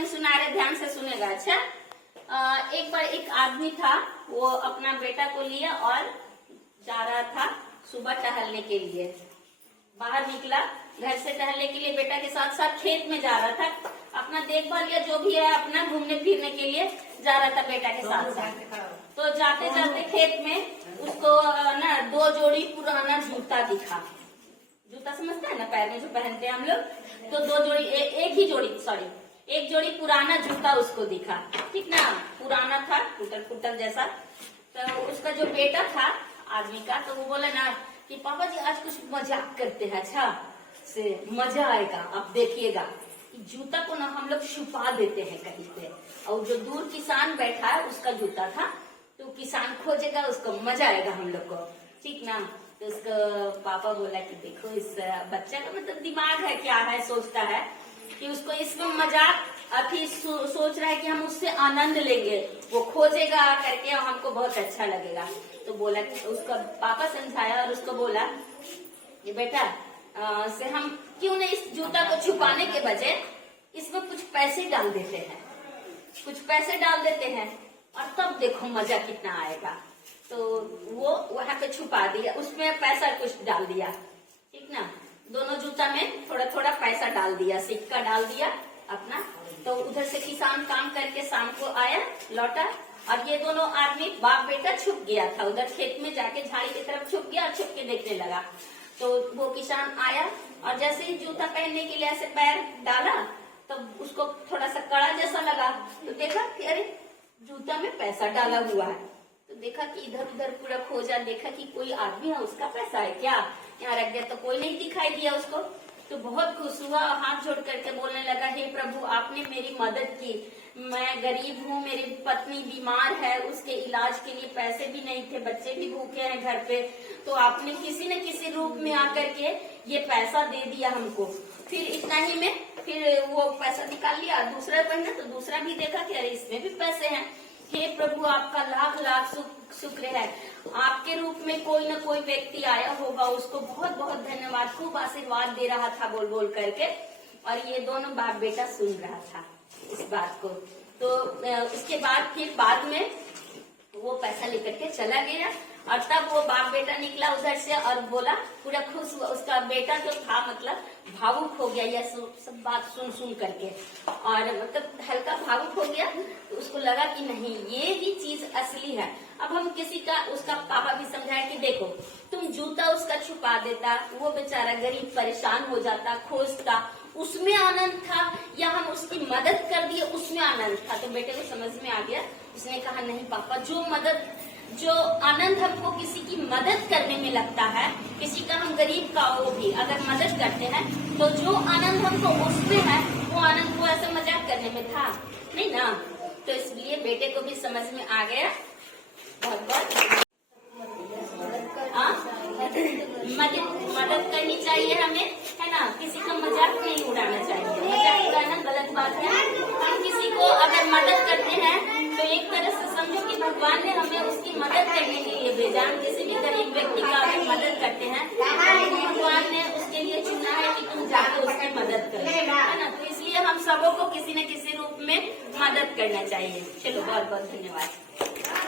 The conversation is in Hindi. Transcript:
वचन सुना रहे, ध्यान से सुनेगा। अच्छा, एक बार एक आदमी था, वो अपना बेटा को लिए और जा रहा था सुबह टहलने के लिए। बाहर निकला घर से टहलने के लिए, बेटा के साथ साथ खेत में जा रहा था, अपना देखभाल या जो भी है अपना घूमने फिरने के लिए जा रहा था बेटा के साथ साथ। तो जाते जाते खेत में उसको ना 2 जोड़ी पुराना जूता दिखा। जूता समझता है ना, पैर में जो पहनते हैं हम लोग, तो 2 जोड़ी, एक जोड़ी पुराना जूता उसको दिखा, ठीक ना, पुराना था, टूटल फूटल जैसा। तो उसका जो बेटा था आदमी का, तो वो बोला ना कि पापा जी आज कुछ मजाक करते हैं, अच्छा से मजा आएगा, आप देखिएगा। जूता को ना हम लोग छुपा देते हैं कहीं पे, और जो दूर किसान बैठा है उसका जूता था, तो किसान खोजेगा, उसको मजा आएगा हम लोग को, ठीक ना। तो उसको पापा बोला कि देखो इस बच्चा का मतलब दिमाग है, क्या है, सोचता है कि उसको इसमें मजाक अभी सोच रहा है कि हम उससे आनंद लेंगे, वो खोजेगा करके और हमको बहुत अच्छा लगेगा। तो बोला कि उसका पापा समझाया और उसको बोला कि बेटा से हम क्यों नहीं इस जूता को छुपाने के बजाय इसमें कुछ पैसे डाल देते हैं, कुछ पैसे डाल देते हैं और तब देखो मजा कितना आएगा। तो वो वहां पे छुपा दिया, उसमें पैसा कुछ डाल दिया, ठीक ना, दोनों जूता में थोड़ा थोड़ा पैसा डाल दिया, सिक्का डाल दिया अपना। तो उधर से किसान काम करके शाम को आया, लौटा, और ये दोनों आदमी बाप बेटा छुप गया था उधर खेत में, जाके झाड़ी की तरफ छुप गया और छुप के देखने लगा। तो वो किसान आया और जैसे ही जूता पहनने के लिए ऐसे पैर डाला, तो उसको थोड़ा सा कड़ा जैसा लगा, तो देखा कि अरे जूता में पैसा डाला हुआ है। तो देखा कि इधर उधर पूरा खोजा, देखा कि कोई आदमी है, उसका पैसा है क्या, यहाँ रख दिया, तो कोई नहीं दिखाई दिया उसको। तो बहुत खुश हुआ, हाथ जोड़ करके बोलने लगा, हे प्रभु आपने मेरी मदद की, मैं गरीब हूँ, मेरी पत्नी बीमार है, उसके इलाज के लिए पैसे भी नहीं थे, बच्चे भी भूखे हैं घर पे, तो आपने किसी न किसी रूप में आकर के ये पैसा दे दिया हमको। फिर इतना ही में फिर वो पैसा निकाल लिया, दूसरा पहना तो दूसरा भी देखा कि अरे इसमें भी पैसे हैं। हे प्रभु आपका लाख लाख शुक्र है, आपके रूप में कोई न कोई व्यक्ति आया होगा, उसको बहुत बहुत धन्यवाद, खूब आशीर्वाद दे रहा था बोल बोल करके। और ये दोनों बाप बेटा सुन रहा था इस बात को। तो इसके बाद फिर बाद में वो पैसा लेकर के चला गया, और तब वो बाप बेटा निकला उधर से और बोला, पूरा खुश हुआ, उसका बेटा जो था मतलब भावुक हो गया यह सब बात सुन सुन करके, और मतलब हल्का भावुक हो गया। तो उसको लगा कि नहीं ये भी चीज असली है। अब हम किसी का, उसका पापा भी समझाया कि देखो तुम जूता उसका छुपा देता, वो बेचारा गरीब परेशान हो जाता, खोजता, उसमें आनंद था, या हम उसकी मदद कर दिए उसमें आनंद था। तो बेटे को समझ में आ गया, उसने कहा नहीं पापा, जो आनंद हमको किसी की मदद करने में लगता है, किसी का हम गरीब का वो भी अगर मदद करते हैं, तो जो आनंद हमको उसमें है वो आनंद को ऐसा मजाक करने में था नहीं ना। तो इसलिए बेटे को भी समझ में आ गया। बहुत बहुत मदद करनी चाहिए हमें, है ना, किसी का मजाक नहीं उड़ाना चाहिए, मजाक उड़ाना गलत बात है। हम किसी को अगर मदद करते हैं तो एक तरह से समझो कि भगवान ने हमें उसकी मदद करने के लिए भेजा। हम किसी भी गरीब व्यक्ति का अगर मदद करते हैं तो भगवान ने उसके लिए चुना है कि तुम जाके उसकी मदद करो, है ना। तो इसलिए हम सबों को किसी न किसी रूप में मदद करना चाहिए। चलो बहुत बहुत धन्यवाद।